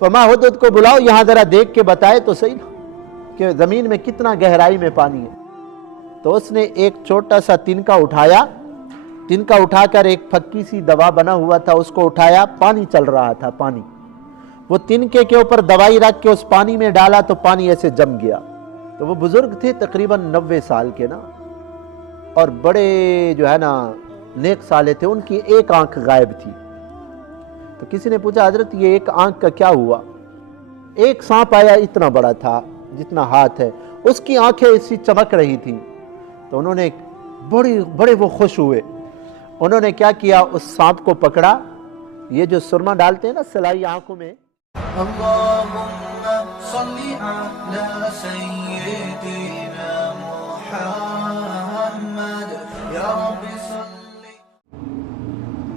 फरमा हुदहुद को बुलाओ, यहाँ जरा देख के बताए तो सही कि जमीन में कितना गहराई में पानी है। तो उसने एक छोटा सा तिनका उठाया, तिनका उठाकर एक फक्की सी दवा बना हुआ था उसको उठाया, पानी चल रहा था पानी, वो तिनके के ऊपर दवाई रख के उस पानी में डाला तो पानी ऐसे जम गया। तो वो बुजुर्ग थे तकरीबन 90 साल के ना, और बड़े जो है ना नेक साले थे, उनकी एक आंख गायब थी। तो किसी ने पूछा हजरत ये एक आंख का क्या हुआ? एक सांप आया इतना बड़ा था जितना हाथ है, उसकी आंखें ऐसी चमक रही थी। तो उन्होंने बड़े वो खुश हुए, उन्होंने क्या किया, उस सांप को पकड़ा, ये जो सुरमा डालते हैं ना सिलाई आंखों में,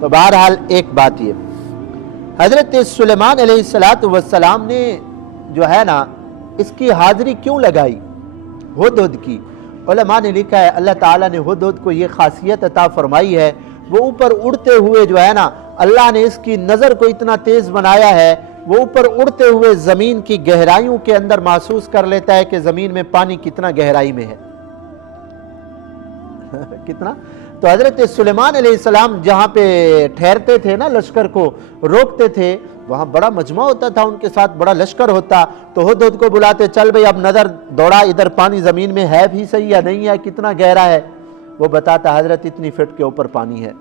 तो बहरहाल एक बात ये, हजरत सुलेमान अलैहिस्सलातु वस्सलाम ने जो है ना इसकी हाजिरी क्यों लगाई हुदहुद की? उलमा ने लिखा है अल्लाह ताला ने हुदहुद को ये खासियत अता फरमाई है, वो ऊपर उड़ते हुए जो है ना अल्लाह ने इसकी नज़र को इतना तेज़ बनाया है, वो ऊपर उड़ते हुए ज़मीन की गहराइयों के अंदर महसूस कर लेता है कि ज़मीन में पानी कितना गहराई में है कितना। तो हजरत सुलेमान अलैहिस्सलाम जहाँ पे ठहरते थे ना, लश्कर को रोकते थे, वहाँ बड़ा मजमा होता था, उनके साथ बड़ा लश्कर होता। तो हुदहुद को बुलाते, चल भाई अब नज़र दौड़ा, इधर पानी ज़मीन में है भी सही या नहीं है, कितना गहरा है? वो बताता हजरत इतनी फिट के ऊपर पानी है।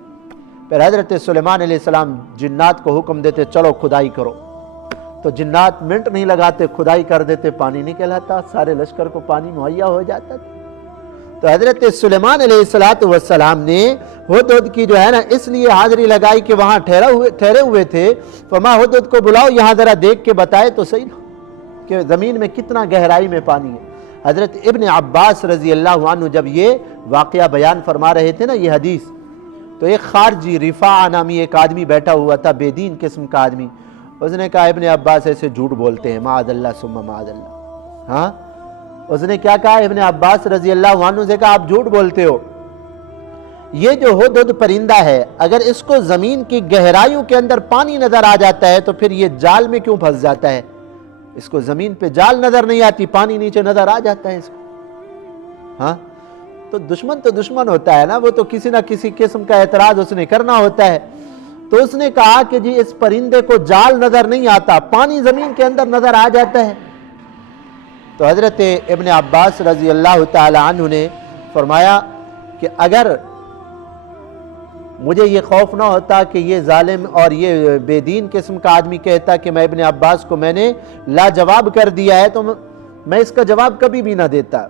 फिर हजरत सुलेमान अलैहिस्सलाम जिन्नात को हुक्म देते, चलो खुदाई करो। तो जिन्नात मिनट नहीं लगाते, खुदाई कर देते, पानी निकल आता, सारे लश्कर को पानी मुहैया हो जाता था। तो हजरत सुलेमान अलैहिस्सलातु वस्सलाम ने हुदहुद की जो है ना इसलिए हाजिरी लगाई कि वहां ठहरे हुए थे। फरमा हुदहुद को बुलाओ, यहाँ जरा देख के बताए तो सही कि जमीन में कितना गहराई में पानी है। हजरत इब्न अब्बास रजी अल्लाह अन्हु जब ये वाकया बयान फरमा रहे थे ना, ये हदीस, तो एक खारजी रिफा नामी एक आदमी बैठा हुआ था, बेदीन किस्म का आदमी। उसने कहा इब्न अब्बास ऐसे झूठ बोलते हैं, माअल्लाह सुम्मा माअल्लाह। हाँ, उसने क्या कहा, इब्न अब्बास रजी अल्लाह अन्हु से कहा आप झूठ बोलते हो, ये जो हुदहुद परिंदा है अगर इसको जमीन की गहराइयों के अंदर पानी नजर आ जाता है तो फिर ये जाल में क्यों फंस जाता है? इसको जमीन पे जाल नजर नहीं आती, पानी नीचे नजर आ जाता है इसको। हाँ, तो दुश्मन होता है ना, वो तो किसी ना किसी किस्म का एतराज उसने करना होता है। तो उसने कहा कि जी इस परिंदे को जाल नजर नहीं आता, पानी जमीन के अंदर नजर आ जाता है। तो हजरत इब्न अब्बास रजी अल्लाह ताला अन्हु ने फरमाया कि अगर मुझे ये खौफ ना होता कि ये जालिम और ये बेदीन किस्म का आदमी कहता कि मैं इब्न अब्बास को मैंने लाजवाब कर दिया है, तो मैं इसका जवाब कभी भी ना देता।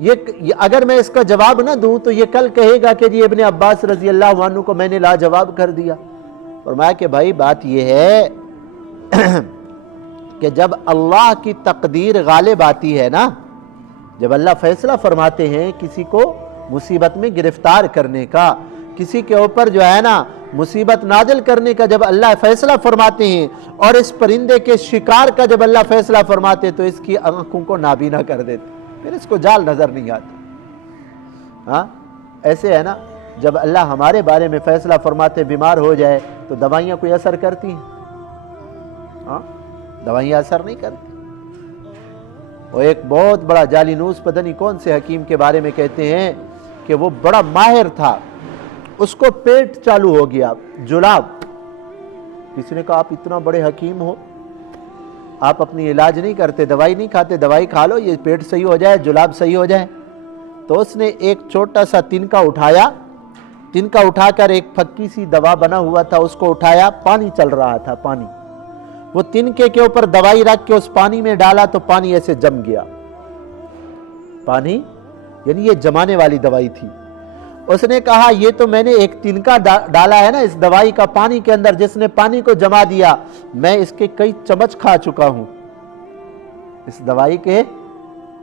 ये अगर मैं इसका जवाब ना दूं तो ये कल कहेगा कि जी इब्न अब्बास रजी अल्लाह अन्हु को मैंने लाजवाब कर दिया। फरमाया कि भाई बात ये है कि जब अल्लाह की तकदीर गालिब आती है ना, जब अल्लाह फैसला फरमाते हैं किसी को मुसीबत में गिरफ्तार करने का, किसी के ऊपर जो है ना मुसीबत नाजिल करने का जब अल्लाह फैसला फरमाते हैं, और इस परिंदे के शिकार का जब अल्लाह फैसला फरमाते तो इसकी आंखों को नाबीना कर देते, फिर इसको जाल नजर नहीं आता। हाँ, ऐसे है ना, जब अल्लाह हमारे बारे में फैसला फरमाते बीमार हो जाए तो दवाइयाँ कोई असर करती हैं? हाँ, दवाइयाँ असर नहीं करती। वो एक बहुत बड़ा जालिनूस पता नहीं कौन से हकीम के बारे में कहते हैं कि वो बड़ा माहिर था, उसको पेट चालू हो गया, जुलाब। किसी ने कहा आप इतना बड़े हकीम हो, आप अपनी इलाज नहीं करते, दवाई नहीं खाते, दवाई खा लो ये पेट सही हो जाए, जुलाब सही हो जाए। तो उसने एक छोटा सा तिनका उठाया, तिनका उठाकर एक फक्की सी दवा बना हुआ था उसको उठाया, पानी चल रहा था पानी, वो तिनके के ऊपर दवाई रख के उस पानी में डाला तो पानी ऐसे जम गया। पानी यानी ये जमाने वाली दवाई थी। उसने कहा ये तो मैंने एक तिनका डाला है ना इस दवाई का पानी के अंदर, जिसने पानी को जमा दिया, मैं इसके कई चम्मच खा चुका हूं, इस दवाई के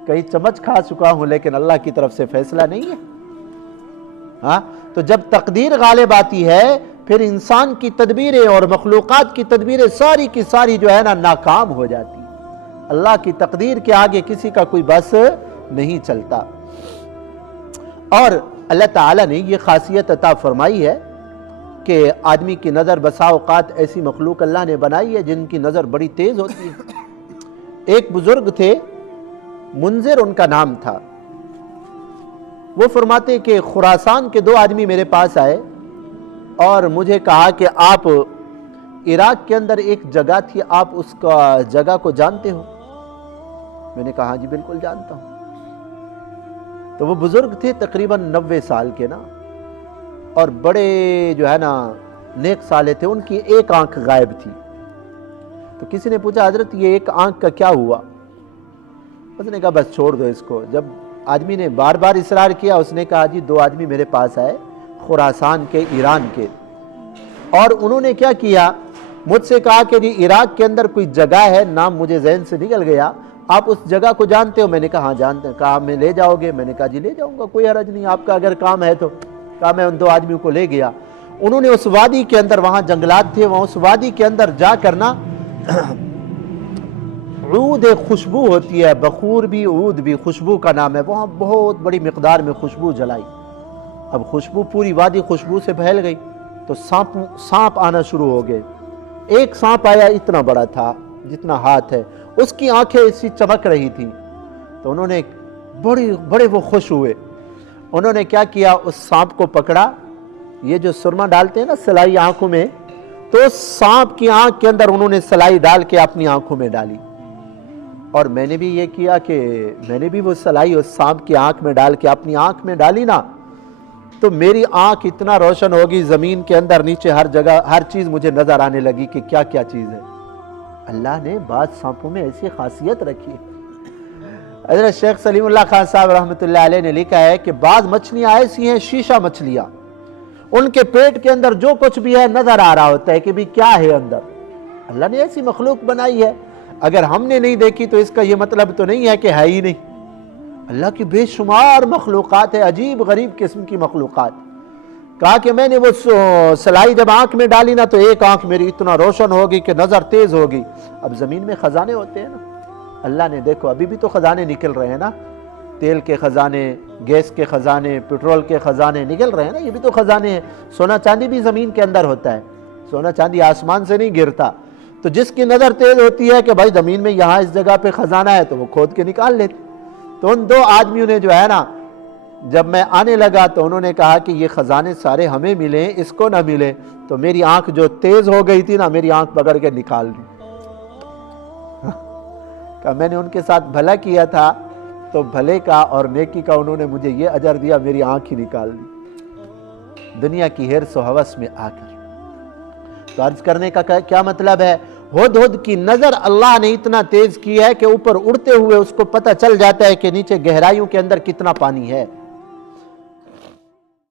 कई चम्मच खा चुका हूं, लेकिन अल्लाह की तरफ से फैसला नहीं है। हाँ, तो जब तकदीर गालिब आती है फिर इंसान की तदबीरें और मखलूकात की तदबीरें सारी की सारी जो है ना नाकाम हो जाती। अल्लाह की तकदीर के आगे किसी का कोई बस नहीं चलता। और अल्लाह ताला ने ये खासियत अता फरमाई है کہ آدمی کی نظر بسا اوقات ایسی مخلوق اللہ نے بنائی ہے جن کی نظر بڑی تیز ہوتی ہے۔ ایک بزرگ تھے، منذر ان کا نام تھا، وہ فرماتے کہ خراسان کے 2 آدمی میرے پاس آئے اور مجھے کہا کہ آپ عراق کے اندر ایک جگہ تھی، آپ اس کا جگہ کو جانتے ہو؟ میں نے کہا ہاں جی بالکل جانتا ہوں۔ تو وہ بزرگ تھے تقریباً 90 سال کے نا، اور بڑے جو ہے نا نیک سالے تھے، ان کی ایک آنکھ غائب تھی۔ تو کسی نے پوچھا حضرت یہ ایک آنکھ کا کیا ہوا؟ اس نے کہا بس چھوڑ دو اس کو۔ جب آدمی نے بار بار اصرار کیا، اس نے کہا جی 2 آدمی میرے پاس آئے خراسان کے، ایران کے، اور انہوں نے کیا کیا، مجھ سے کہا کہ جی عراق کے اندر کوئی جگہ ہے، نام مجھے ذہن سے نکل گیا، آپ اس جگہ کو جانتے ہو؟ میں نے کہا ہاں جانتے ہیں۔ کہا میں لے جاؤ گے؟ میں نے کہا جی لے جاؤں گا، کوئی حرج نہیں، آپ کا اگر کام ہے تو۔ کہا میں ان 2 آدمیوں کو لے گیا۔ انہوں نے اس وادی کے اندر، وہاں جنگلات تھے، وہاں اس وادی کے اندر جا کر نا عود خوشبو ہوتی ہے، بخور بھی عود بھی خوشبو کا نام ہے، وہاں بہت بڑی مقدار میں خوشبو جلائی۔ اب خوشبو پوری وادی خوشبو سے پھیل گئی، تو سانپ آنا شروع ہو گئے۔ ایک سانپ آیا، اتنا بڑا تھا جتنا ہاتھ ہے، اس کی آنکھیں ایسی چمک رہی تھی۔ تو انہوں نے بڑے وہ خوش ہوئے، انہوں نے کیا کیا، اس سانپ کو پکڑا، یہ جو سرما ڈالتے ہیں نا سلائی آنکھوں میں، تو سانپ کی آنکھ کے اندر انہوں نے سلائی ڈال کے اپنی آنکھوں میں ڈالی، اور میں نے بھی یہ کیا کہ میں نے بھی وہ سلائی اس سانپ کی آنکھ میں ڈال کے اپنی آنکھ میں ڈالی نا، تو میری آنکھ اتنا روشن ہوگی، زمین کے اندر نیچے ہر جگہ ہر چیز مجھے نظر آنے لگی کہ کیا کیا چیز ہے۔ اللہ نے بعض سانپوں میں ایسی خاصیت رکھی ہے۔ حضرت شیخ سلیم اللہ خان صاحب رحمۃ اللہ علیہ نے لکھا ہے کہ بعض مچھلیاں ایسی ہیں، شیشہ مچھلیاں، ان کے پیٹ کے اندر جو کچھ بھی ہے نظر آ رہا ہوتا ہے کہ بھی کیا ہے اندر۔ اللہ نے ایسی مخلوق بنائی ہے، اگر ہم نے نہیں دیکھی تو اس کا یہ مطلب تو نہیں ہے کہ ہے ہی نہیں۔ اللہ کی بے شمار مخلوقات ہے، عجیب غریب قسم کی مخلوقات۔ کہا کہ میں نے وہ سلائی جب آنکھ میں ڈالی نا، تو ایک آنکھ میری اتنا روشن ہوگی کہ نظر تیز ہوگی۔ اب زمین میں خزانے ہوتے ہیں نا، اللہ نے دیکھو ابھی بھی تو خزانے نکل رہے ہیں نا، تیل کے خزانے، گیس کے خزانے، پیٹرول کے خزانے نکل رہے ہیں نا، یہ بھی تو خزانے ہیں۔ سونا چاندی بھی زمین کے اندر ہوتا ہے، سونا چاندی آسمان سے نہیں گرتا۔ تو جس کی نظر تیز ہوتی ہے کہ بھائی زمین میں یہاں اس جگہ پہ خزانہ ہے، تو وہ کھود کے نکال لیتے۔ تو ان 2 آدمیوں نے جو ہے نا، جب میں آنے لگا تو انہوں نے کہا کہ یہ خزانے سارے ہمیں ملیں، اس کو نہ ملے، تو میری آنکھ جو تیز ہو گئی تھی نا، میری آنکھ پکڑ کے نکال دی۔ کہ میں نے ان کے ساتھ بھلا کیا تھا، تو بھلے کا اور نیکی کا انہوں نے مجھے یہ اجر دیا، میری آنکھ ہی نکال دی دنیا کی حرص و ہوس میں آ کر۔ تو عرض کرنے کا کیا مطلب ہے، ہدہد کی نظر اللہ نے اتنا تیز کی ہے کہ اوپر اڑتے ہوئے اس کو پتہ چل جاتا ہے کہ نیچے گہرائیوں کے اندر کتنا پانی ہے۔